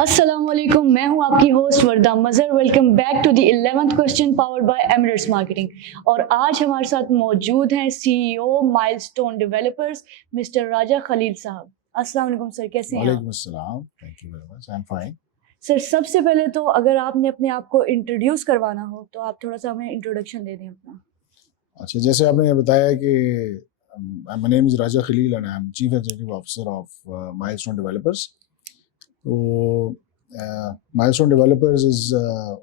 السلام علیکم، میں ہوں آپ کی host Warda Mazhar. Welcome back to the 11th question powered by Emirates marketing. اور آج ہمارے ساتھ موجود ہیں CEO milestone developers mister Raja Khalil Sahib. السلام علیکم سر، کیسے ہیں؟ وعلیکم السلام، thank you very much, I am fine. Sir سب سے پہلے تو اگر آپ نے اپنے آپ کو انٹروڈیوس کروانا ہو تو آپ تھوڑا سا ہمیں انٹروڈکشن دے دیں اپنا. اچھا، جیسے آپ نے بتایا کہ my name is Raja Khalil and I am Chief Executive Officer of Milestone Developers. So Milestone Developers is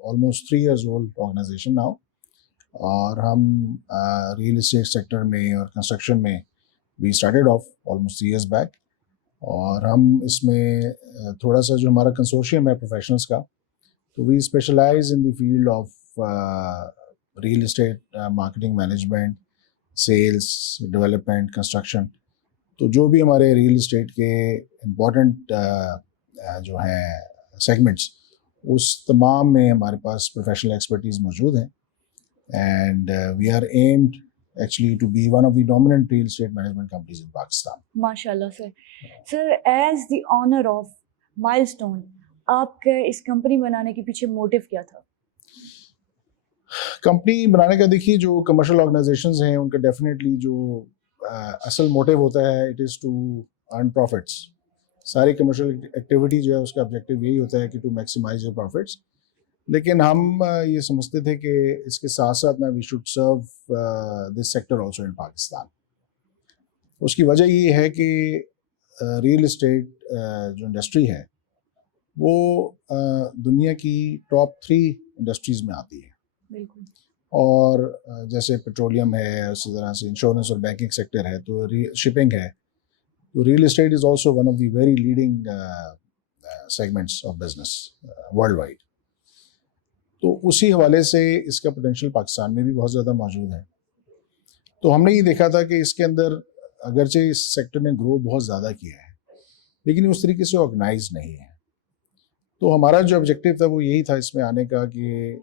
almost 3 years old organization now. اور ہم ریئل اسٹیٹ سیکٹر میں اور کنسٹرکشن میں we started off almost 3 years back. اور ہم اس میں تھوڑا سا جو ہمارا کنسورشیم ہے پروفیشنلس کا، تو we specialize in the field of real estate marketing, management, sales, development, construction. تو جو بھی ہمارے ریئل اسٹیٹ کے امپورٹنٹ جو ہیں سیگمنٹس، اس تمام میں ہمارے پاس پروفیشنل ایکسپرٹیز موجود ہیں. And we are aimed actually to be one of the dominant real estate management companies in Pakistan. ماشاءاللہ sir. Sir as the owner of milestone, آپ کے اس کمپنی بنانے کے پیچھے موٹیو کیا تھا؟ کمپنی بنانے کا دیکھیے، جو کمرشل آرگنائزیشنز ہیں ان کا ڈیفینیٹلی جو اصل موٹیو ہوتا ہے it is to earn profits. ساری کمرشل ایکٹیویٹی جو ہے اس کا آبجیکٹیو یہی ہوتا ہے کہ ٹو میکسیمائز یور پروفٹس. لیکن ہم یہ سمجھتے تھے کہ اس کے ساتھ ساتھ نا we should serve this sector also in Pakistan. اس کی وجہ یہ ہے کہ ریئل اسٹیٹ جو انڈسٹری ہے وہ دنیا کی ٹاپ 3 انڈسٹریز میں آتی ہے. بالکل. اور جیسے پیٹرولیم ہے، اسی طرح سے انشورنس اور بینکنگ سیکٹر ہے، تو شپنگ ہے. تو real estate is also one of the very leading segments of business world wide. تو اسی حوالے سے اس کا پوٹینشیل پاکستان میں بھی بہت زیادہ موجود ہے. تو ہم نے یہ دیکھا تھا کہ اس کے اندر اگرچہ اس سیکٹر نے گرو بہت زیادہ کیا ہے لیکن اس طریقے سے آرگنائز نہیں ہے. تو ہمارا جو آبجیکٹیو تھا وہ یہی تھا اس میں آنے کا کہ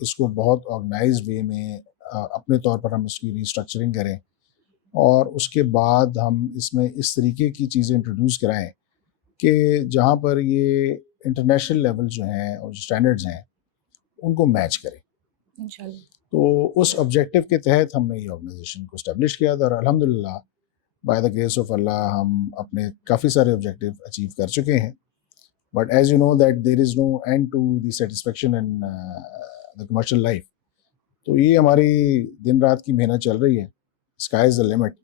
اس کو بہت آرگنائزڈ وے میں اپنے طور پر ہم اس کی ریسٹرکچرنگ کریں اور اس کے بعد ہم اس میں اس طریقے کی چیزیں انٹروڈیوس کرائیں کہ جہاں پر یہ انٹرنیشنل لیول جو ہیں اور جو اسٹینڈرڈز ہیں ان کو میچ کریں انشاءاللہ. تو اس آبجیکٹیو کے تحت ہم نے یہ آرگنائزیشن کو اسٹیبلش کیا تھا اور الحمدللہ by the grace of Allah ہم اپنے کافی سارے آبجیکٹیو اچیو کر چکے ہیں. But as you know that there is no end to the satisfaction in the commercial life. تو یہ ہماری دن رات کی محنت چل رہی ہے. Sky is the limit.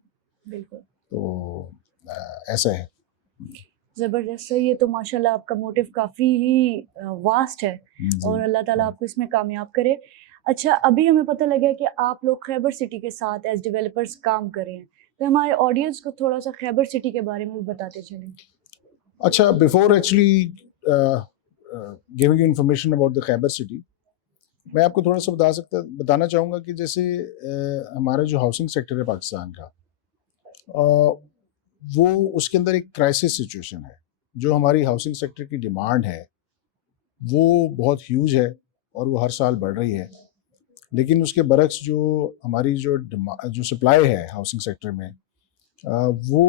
بالکل. تو ایسا ہے. زبردست ہے. یہ تو ماشاءاللہ آپ کا موٹیو کافی ہی واسٹ ہے اور اللہ تعالیٰ آپ کو اس میں کامیاب کرے. اچھا، ابھی ہمیں پتہ لگا کہ آپ لوگ خیبر سٹی کے ساتھ ایز ڈیولپرز کام کر رہے ہیں، تو ہمارے آڈینس کو تھوڑا سا خیبر سٹی کے بارے میں بھی بتاتے چلیں. اچھا، before actually giving you information about the Khyber city, میں آپ کو تھوڑا سا بتانا چاہوں گا کہ جیسے ہمارا جو ہاؤسنگ سیکٹر ہے پاکستان کا، وہ اس کے اندر ایک کرائسس سچویشن ہے. جو ہماری ہاؤسنگ سیکٹر کی ڈیمانڈ ہے وہ بہت ہیوج ہے اور وہ ہر سال بڑھ رہی ہے. لیکن اس کے برعکس جو ہماری جو سپلائی ہے ہاؤسنگ سیکٹر میں وہ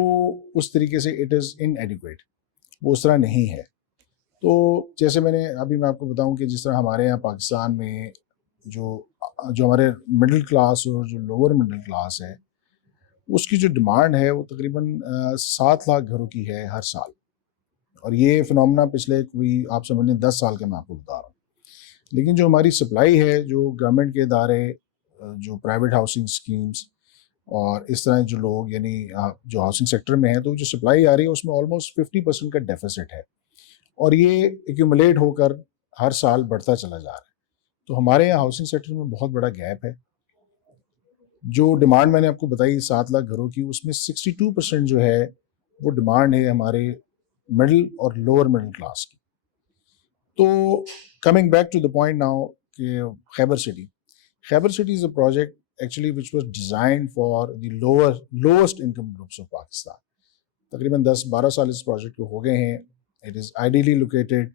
اس طریقے سے اٹ از ان ایڈیکویٹ، وہ اس طرح نہیں ہے. تو جیسے میں آپ کو بتاؤں کہ جس طرح ہمارے یہاں پاکستان میں جو ہمارے مڈل کلاس اور جو لوور مڈل کلاس ہے اس کی جو ڈیمانڈ ہے وہ تقریباً 7 لاکھ گھروں کی ہے ہر سال. اور یہ فنومنا پچھلے کوئی آپ سمجھ لیں 10 سال کے میں آپ کو بتا رہا ہوں. لیکن جو ہماری سپلائی ہے، جو گورنمنٹ کے ادارے، جو پرائیویٹ ہاؤسنگ اسکیمز اور اس طرح جو لوگ یعنی جو ہاؤسنگ سیکٹر میں ہیں، تو جو سپلائی آ رہی ہے اس میں آلموسٹ 50% کا ڈیفیسٹ ہے اور یہ ایکیومولیٹ ہو کر ہر سال بڑھتا چلا جا رہا ہے. تو ہمارے یہاں ہاؤسنگ سیکٹر میں بہت بڑا گیپ ہے. جو ڈیمانڈ میں نے آپ کو بتائی 7 لاکھ گھروں کی، اس میں 62% جو ہے وہ ڈیمانڈ ہے ہمارے مڈل اور لوور مڈل کلاس کی. تو coming back to the point now کہ Khyber city is a project actually which was designed for the lowest income groups of Pakistan. تقریباً 10-12 سال اس پروجیکٹ کو ہو گئے ہیں. اٹ از آئیڈیلی لوکیٹڈ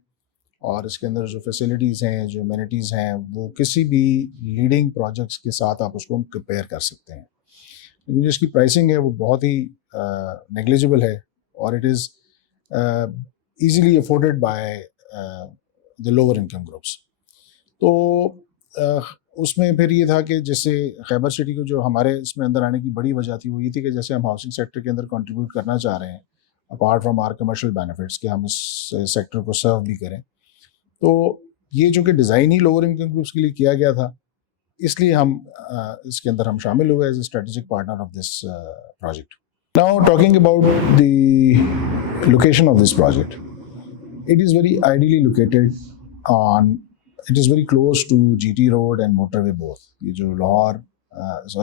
اور اس کے اندر جو فیسلٹیز ہیں، جو امینٹیز ہیں، وہ کسی بھی لیڈنگ پروجیکٹس کے ساتھ آپ اس کو کمپیئر کر سکتے ہیں. لیکن جو اس کی پرائسنگ ہے وہ بہت ہی نیگلیجبل ہے اور it is easily afforded by the lower income groups. تو اس میں پھر یہ تھا کہ جیسے خیبر سٹی کو جو ہمارے اس میں اندر آنے کی بڑی وجہ تھی وہ یہ تھی کہ جیسے ہم ہاؤسنگ سیکٹر کے اندر کنٹریبیوٹ کرنا چاہ رہے ہیں apart from our commercial benefits کہ ہم اس سیکٹر کو سرو بھی کریں. تو یہ جو کہ ڈیزائن ہی لوور انکم گروپس کے لیے کیا گیا تھا, اس لیے ہم اس کے اندر ہم شامل ہوئے as a strategic partner of this project. Now talking about the location of this project, it is very ideally located on, it is very close to G T road and motorway both. یہ جو لاہور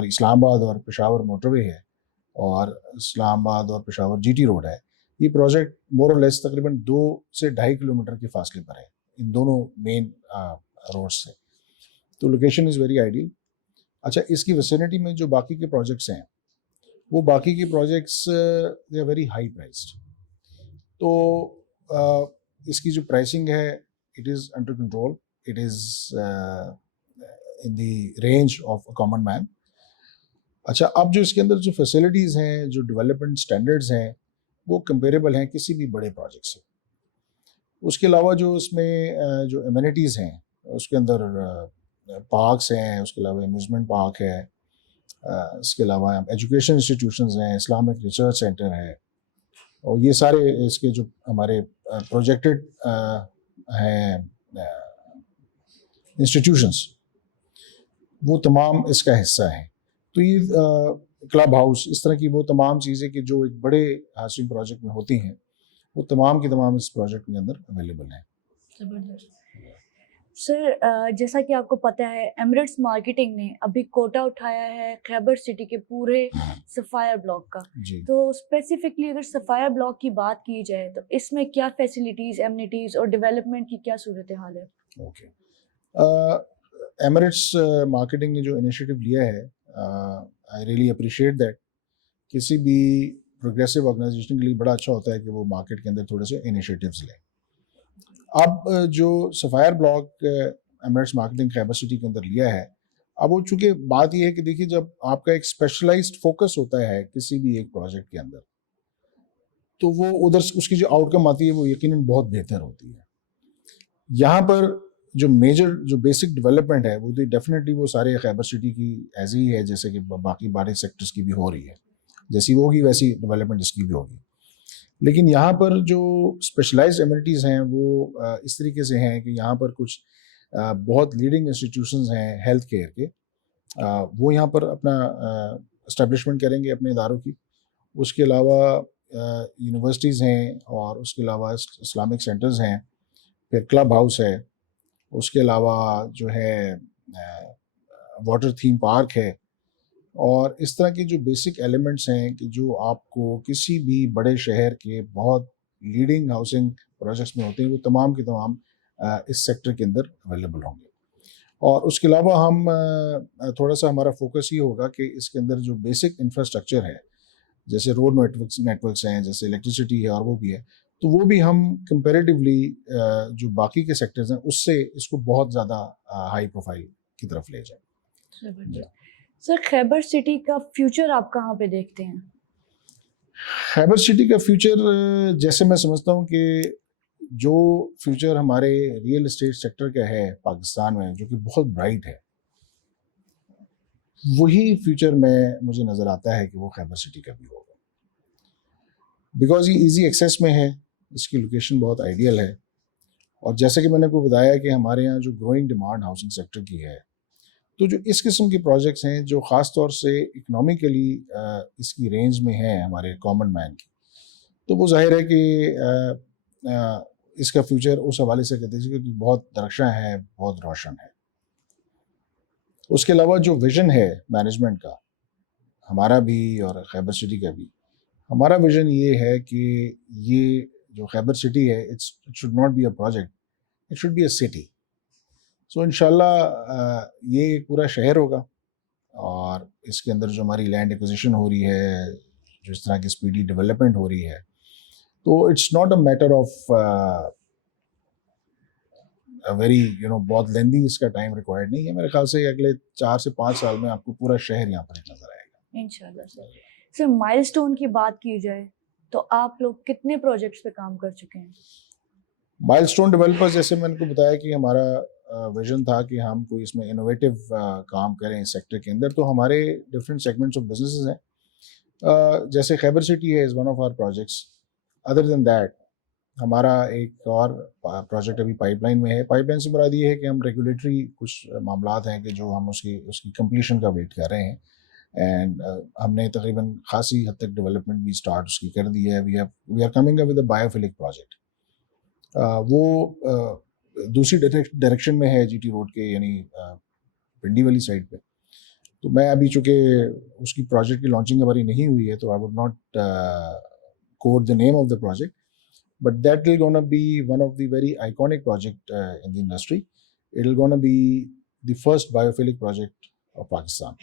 اسلام آباد اور Peshawar motor وے ہے اور اسلام آباد اور پشاور جی T road ہے, یہ پروجیکٹ مور اور لیس تقریباً 2 سے 2.5 کلومیٹر کے فاصلے پر ہے ان دونوں مین روڈس سے. تو لوکیشن از ویری آئیڈیل. اچھا, اس کی ویسینٹی میں جو باقی کے پروجیکٹس ہیں وہ باقی کے projects they are very high priced. تو اس کی جو پرائسنگ ہے it is under control, it is in the range of a common man. اچھا, اب جو اس کے اندر جو فیسلٹیز ہیں, جو ڈیولپمنٹ اسٹینڈرڈز ہیں, وہ کمپیریبل ہیں کسی بھی بڑے پروجیکٹ سے. اس کے علاوہ جو اس میں جو ایمینٹیز ہیں, اس کے اندر پارکس ہیں, اس کے علاوہ امیوزمنٹ پارک ہے, اس کے علاوہ ایجوکیشن انسٹیٹیوشنز ہیں, اسلامک ریسرچ سینٹر ہے, اور یہ سارے اس کے جو ہمارے پروجیکٹڈ ہیں انسٹیٹیوشنس, وہ تمام اس کا حصہ ہیں. تو یہ کلب ہاؤس, اس طرح کی وہ تمام چیزیں کہ جو ایک بڑے ہاؤسنگ پروجیکٹ میں ہوتی ہیں, وہ تمام کی تمام اس پروجیکٹ کے اندر اویلیبل ہیں. زبردست. سر, جیسا کہ آپ کو پتہ ہے ایمریٹس مارکیٹنگ نے ابھی کوٹا اٹھایا ہے خیبر سٹی کے پورے سفائر بلاک کا. جی, تو اسپیسیفکلی اگر سفائر بلاک کی بات کی جائے تو اس میں کیا فیسلٹیز, ایمنیٹیز اور ڈیولپمنٹ کی کیا صورتحال ہے؟ اوکے. ایمریٹس مارکیٹنگ نے جو انیشیٹو لیا ہے, آئی ریئلی اپریشیٹ دیٹ. کسی بھی پروگریسو آرگنائزیشن کے لیے بڑا اچھا ہوتا ہے کہ وہ مارکیٹ کے اندر تھوڑے سے انیشیٹوز لیں. اب جو سفائر بلاک ایمریٹس مارکیٹنگ خیبر سٹی کے اندر لیا ہے, اب وہ چونکہ بات یہ ہے کہ دیکھیے جب آپ کا ایک اسپیشلائزڈ فوکس ہوتا ہے کسی بھی ایک پروجیکٹ کے اندر, تو وہ ادھر اس کی جو آؤٹ کم آتی ہے وہ یقیناً بہت بہتر ہوتی ہے. یہاں پر جو میجر جو بیسک ڈیولپمنٹ ہے وہ ڈیفینیٹلی وہ سارے خیبر سٹی کی ایسی ہی ہے جیسے کہ باقی بڑے سیکٹرز کی بھی ہو رہی ہے, جیسی ہوگی ویسی ڈیولپمنٹ اس کی بھی ہوگی. لیکن یہاں پر جو اسپیشلائزڈ ایمنٹیز ہیں وہ اس طریقے سے ہیں کہ یہاں پر کچھ بہت لیڈنگ انسٹیٹیوشنز ہیں ہیلتھ کیئر کے, وہ یہاں پر اپنا اسٹیبلشمنٹ کریں گے اپنے اداروں کی. اس کے علاوہ یونیورسٹیز ہیں, اور اس کے علاوہ اسلامک سینٹرز ہیں, پھر کلب ہاؤس ہے, اس کے علاوہ جو ہے واٹر تھیم پارک ہے, اور اس طرح کے جو بیسک ایلیمنٹس ہیں کہ جو آپ کو کسی بھی بڑے شہر کے بہت لیڈنگ ہاؤسنگ پروجیکٹس میں ہوتے ہیں, وہ تمام کے تمام اس سیکٹر کے اندر اویلیبل ہوں گے. اور اس کے علاوہ ہم تھوڑا سا ہمارا فوکس یہ ہوگا کہ اس کے اندر جو بیسک انفراسٹرکچر ہے, جیسے روڈ نیٹورکس ہیں, جیسے الیکٹریسٹی ہے, اور وہ بھی ہے, تو وہ بھی ہم کمپیریٹیولی جو باقی کے سیکٹرز ہیں اس سے اس کو بہت زیادہ ہائی پروفائل کی طرف لے جائیں. سر, خیبر سٹی کا فیوچر آپ کہاں پہ دیکھتے ہیں؟ خیبر سٹی کا فیوچر جیسے میں سمجھتا ہوں کہ جو فیوچر ہمارے ریئل اسٹیٹ سیکٹر کا ہے پاکستان میں, جو کہ بہت برائٹ ہے, وہی فیوچر میں مجھے نظر آتا ہے کہ وہ خیبر سٹی کا بھی ہوگا. بیکاز یہ ایزی ایکسیس میں ہے, اس کی لوکیشن بہت آئیڈیل ہے, اور جیسے کہ میں نے آپ کو بتایا کہ ہمارے یہاں جو گروئنگ ڈیمانڈ ہاؤسنگ سیکٹر کی ہے, تو جو اس قسم کے پروجیکٹس ہیں جو خاص طور سے اکنامیکلی اس کی رینج میں ہیں ہمارے کامن مین کی, تو وہ ظاہر ہے کہ اس کا فیوچر اس حوالے سے کہتے ہیں کہ بہت درخشاں ہے, بہت روشن ہے. اس کے علاوہ جو ویژن ہے مینجمنٹ کا, ہمارا بھی اور خیبر سٹی کا بھی, ہمارا ویژن یہ ہے کہ یہ جو خیبر سٹی ہے, it should not be a project, it should be a city. So انشاءاللہ یہ ایک پورا شہر ہوگا, اور اس کے اندر جو ہماری لینڈ ایکوزیشن ہو رہی ہے, جو اس طرح کی اسپیڈی ڈیولپمنٹ ہو رہی ہے, تو it's not a matter of very بہت لیندی اس کا ٹائم ریکوائرڈ نہیں ہے. میرے خیال سے اگلے 4 سے 5 سال میں آپ کو پورا شہر یہاں پر نظر آئے گا انشاءاللہ. سر, مائل سٹون کی بات کی جائے تو آپ لوگ کتنے پروجیکٹس پہ کام کر چکے ہیں؟ مائلسٹون ڈیولپرز جیسے میں نے کو بتایا کہ ہمارا ویژن تھا کہ ہم کوئی اس میں انوویٹیو کام کریں اس سیکٹر کے اندر, تو ہمارے ڈفرینٹ سیگمنٹس آف بزنسز ہیں. جیسے خیبر سٹی ہے is one of our projects. Other than that ہمارا ایک اور پروجیکٹ ابھی پائپ لائن میں ہے. پائپ لائن سے مراد یہ ہے کہ ہم ریگولیٹری کچھ معاملات ہیں کہ جو ہم اس کی کمپلیشن کا ویٹ کر رہے ہیں, اینڈ ہم نے تقریباً خاصی حد تک ڈیولپمنٹ بھی اسٹارٹ اس کی کر دی ہے. We are coming up with a biophilic project. وہ دوسری ڈائریکشن میں ہے جی ٹی روڈ کے, یعنی پنڈی والی سائڈ پہ. تو میں ابھی چونکہ اس کی پروجیکٹ کی لانچنگ ہماری نہیں ہوئی ہے تو I would not quote the name of the project, but that will gonna be one of the very iconic project in the industry. It will gonna be the first biophilic project of Pakistan.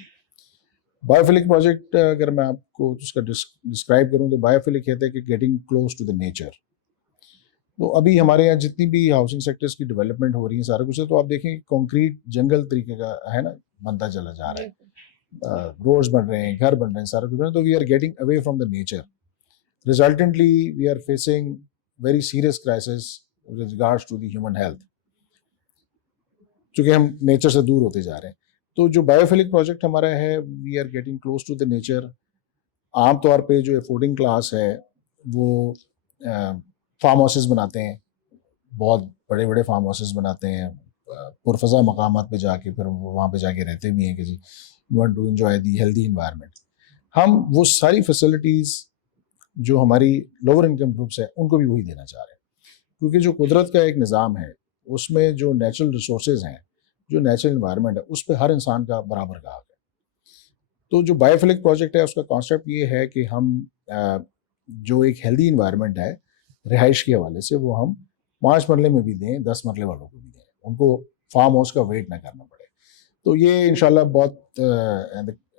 Biophilic project اگر میں آپ کو اس کا describe کروں تو بایوفلک کہتے ہیں کہ getting close to the nature. تو ابھی ہمارے یہاں جتنی بھی ہاؤسنگ سیکٹرز کی ڈیولپمنٹ ہو رہی ہے سارا کچھ ہے, تو آپ دیکھیں کانکریٹ جنگل طریقے کا ہے نا بنتا چلا جا رہا ہے, روڈز بن رہے ہیں, گھر بن رہے ہیں, سارا کچھ. تو we are getting away from the nature. Resultantly we are facing very serious crisis with regards to the human health, چونکہ ہم نیچر سے دور ہوتے جا رہے ہیں. تو جو بایوفلک پروجیکٹ ہمارا ہے, we are getting close to the nature. عام طور پہ جو افورڈنگ کلاس ہے وہ فارم ہاؤسز بناتے ہیں, بہت بڑے بڑے فارم ہاؤسز بناتے ہیں پرفضا مقامات پہ جا کے, پھر وہاں پہ جا کے رہتے بھی ہیں کہ جی you want to enjoy the healthy environment. ہم وہ ساری فیسلٹیز جو ہماری لوور انکم گروپس ہیں ان کو بھی وہی دینا چاہ رہے ہیں, کیونکہ جو قدرت کا ایک نظام ہے اس میں جو نیچرل ریسورسز ہیں, جو نیچرل انوائرمنٹ ہے, اس پہ ہر انسان کا برابر کا حق ہے. تو جو بایوفلک پروجیکٹ ہے اس کا کانسیپٹ یہ ہے کہ ہم جو ایک ہیلدی انوائرمنٹ ہے رہائش کے حوالے سے, وہ ہم 5 مرلے میں بھی دیں, 10 مرلے والوں کو بھی دیں, ان کو فارم ہاؤس کا ویٹ نہ کرنا پڑے. تو یہ انشاءاللہ بہت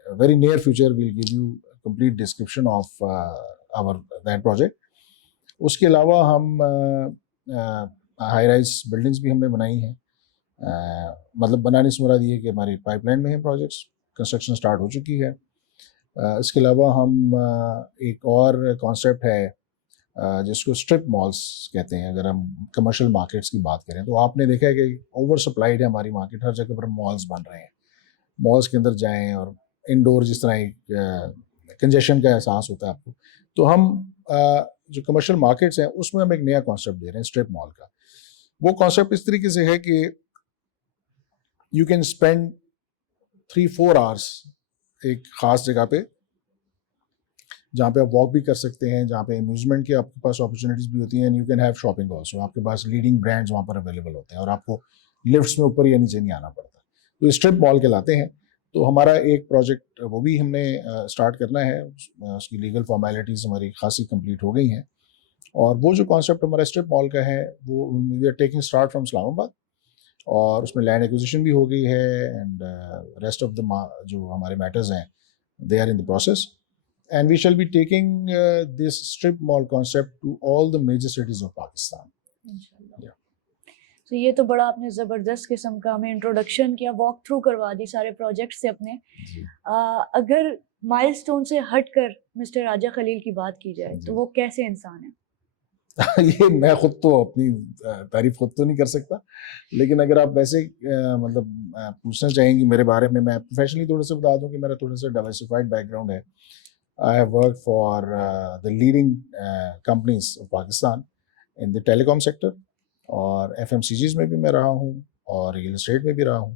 very near future we'll give you complete description of our that project. اس کے علاوہ ہم ہائی رائز بلڈنگس بھی ہم نے بنائی ہیں. مطلب بنانے سے مراد یہ ہے کہ ہماری پائپ لائن میں ہیں پروجیکٹس, کنسٹرکشن سٹارٹ ہو چکی ہے. اس کے علاوہ ہم ایک اور کانسیپٹ ہے جس کو اسٹرپ مالس کہتے ہیں. اگر ہم کمرشل مارکیٹس کی بات کریں تو آپ نے دیکھا ہے کہ اوور سپلائڈ ہے ہماری مارکیٹ, ہر جگہ پر مالس بن رہے ہیں. مالس کے اندر جائیں اور انڈور جس طرح ایک کنجیشن کا احساس ہوتا ہے آپ کو, تو ہم جو کمرشل مارکیٹس ہیں اس میں ہم ایک نیا کانسیپٹ دے رہے ہیں اسٹرپ مال کا. وہ کانسیپٹ اس طریقے سے ہے کہ یو کین اسپینڈ 3-4 آورس ایک خاص جگہ پہ, جہاں پہ آپ واک بھی کر سکتے ہیں, جہاں پہ امیوزمنٹ کی آپ کے پاس اپرچونیٹیز بھی ہوتی ہیں, and you can have shopping also. آپ کے پاس لیڈنگ برانڈز وہاں پر اویلیبل ہوتے ہیں اور آپ کو لفٹس میں اوپر یا نیچے نہیں آنا پڑتا. تو اسٹرپ مال کہلاتے ہیں. تو ہمارا ایک پروجیکٹ وہ بھی ہم نے اسٹارٹ کرنا ہے, اس کی لیگل فارمیلٹیز ہماری خاصی کمپلیٹ ہو گئی ہیں. اور وہ جو کانسیپٹ ہمارا اسٹرپ مال کا ہے وہ we are taking start from Islamabad, اور اس میں لینڈ ایکوزیشن بھی ہو گئی ہے, اینڈ ریسٹ آف دا جو ہمارے میٹرز ہیں they are in the process. And we shall be taking this strip mall concept to all the major cities of Pakistan. انشاءاللہ. تو یہ تو بڑا آپ نے زبردست قسم کا ہمیں انٹروڈکشن کیا, واک تھرو کروا دی سارے پروجیکٹ سے اپنے. اگر مائل سٹون سے ہٹ کر مسٹر راجہ خلیل کی بات کی جائے تو وہ کیسے انسان ہے؟ یہ میں خود تو اپنی تعریف خود تو نہیں کر سکتا, لیکن اگر آپ ویسے مطلب پوچھنا چاہیں گے میرے بارے میں پروفیشنلی تھوڑا سا بتا دوں کہ میرا تھوڑا سا ڈائیورسفائڈ بیک گراؤنڈ ہے. I have worked for the leading companies of Pakistan in the telecom sector, اور FMCGs میں بھی میں رہا ہوں, اور ریئل اسٹیٹ میں بھی رہا ہوں,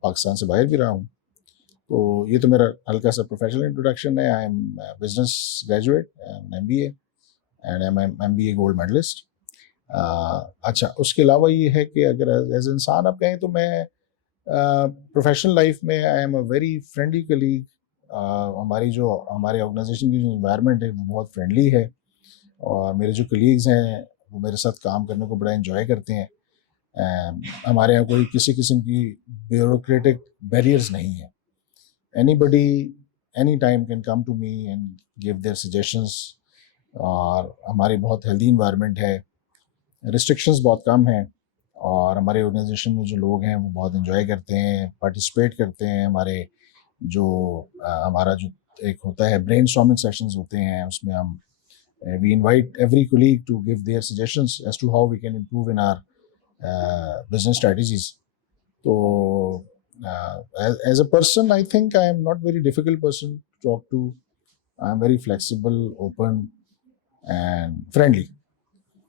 پاکستان سے باہر بھی رہا ہوں. تو یہ تو میرا ہلکا سا پروفیشنل انٹروڈکشن ہے. I am business graduate, MBA, and M B A gold medallist. اچھا, اس کے علاوہ یہ ہے کہ اگر ایز انسان آپ کہیں تو میں پروفیشنل لائف میں I am a very friendly colleague. ہمارے آرگنائزیشن کی جو انوائرمنٹ ہے وہ بہت فرینڈلی ہے, اور میرے جو کلیگز ہیں وہ میرے ساتھ کام کرنے کو بڑا انجوائے کرتے ہیں. ہمارے یہاں کوئی کسی قسم کی بیوروکریٹک بیریئرز نہیں ہیں. Anybody any time can come to me and give their suggestions, اور ہماری بہت ہیلدی انوائرمنٹ ہے, ریسٹرکشنز بہت کم ہیں, اور ہمارے آرگنائزیشن میں جو لوگ ہیں وہ بہت انجوائے کرتے ہیں, پارٹیسپیٹ کرتے ہیں. ہمارا جو ایک ہوتا ہے برین اسٹارمنگ سیشنز ہوتے ہیں, اس میں ہم We invite every colleague to give their suggestions as to how we can improve in our business strategies. So as a person, I think I am not very difficult person to talk to. I am very flexible, open and friendly.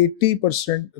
80%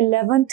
11th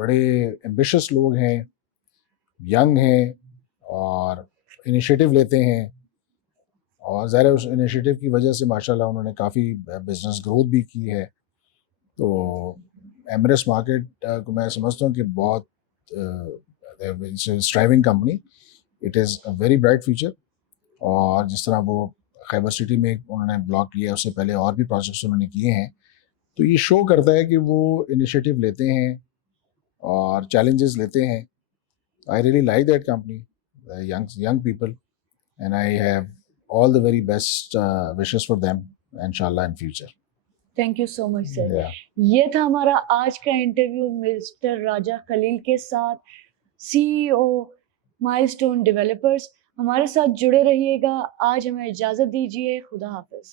بڑے ambitious لوگ ہیں, young ہیں اور initiative لیتے ہیں, اور ظاہر ہے اس انیشیٹو کی وجہ سے ماشاءاللہ انہوں نے کافی بزنس گروتھ بھی کی ہے. تو ایمریٹس مارکیٹ کو میں سمجھتا ہوں کہ بہت striving company, it is a very bright future. اور جس طرح وہ خیبر سٹی میں انہوں نے بلاک لیا, اس سے پہلے اور بھی پروجیکٹس انہوں نے کیے ہیں, تو یہ شو کرتا ہے کہ وہ انیشیٹو لیتے ہیں اور چیلنجز لیتے ہیں. I really like that company, young people, and I have all the very best wishes for them inshallah in future. Thank you so much sir. Yeah. یہ تھا ہمارا آج کا انٹرویو مسٹر راجہ خلیل کے ساتھ, سی ای او مائل اسٹون ڈیولپرز. ہمارے ساتھ جڑے رہیے گا. آج ہمیں اجازت دیجیے. خدا حافظ.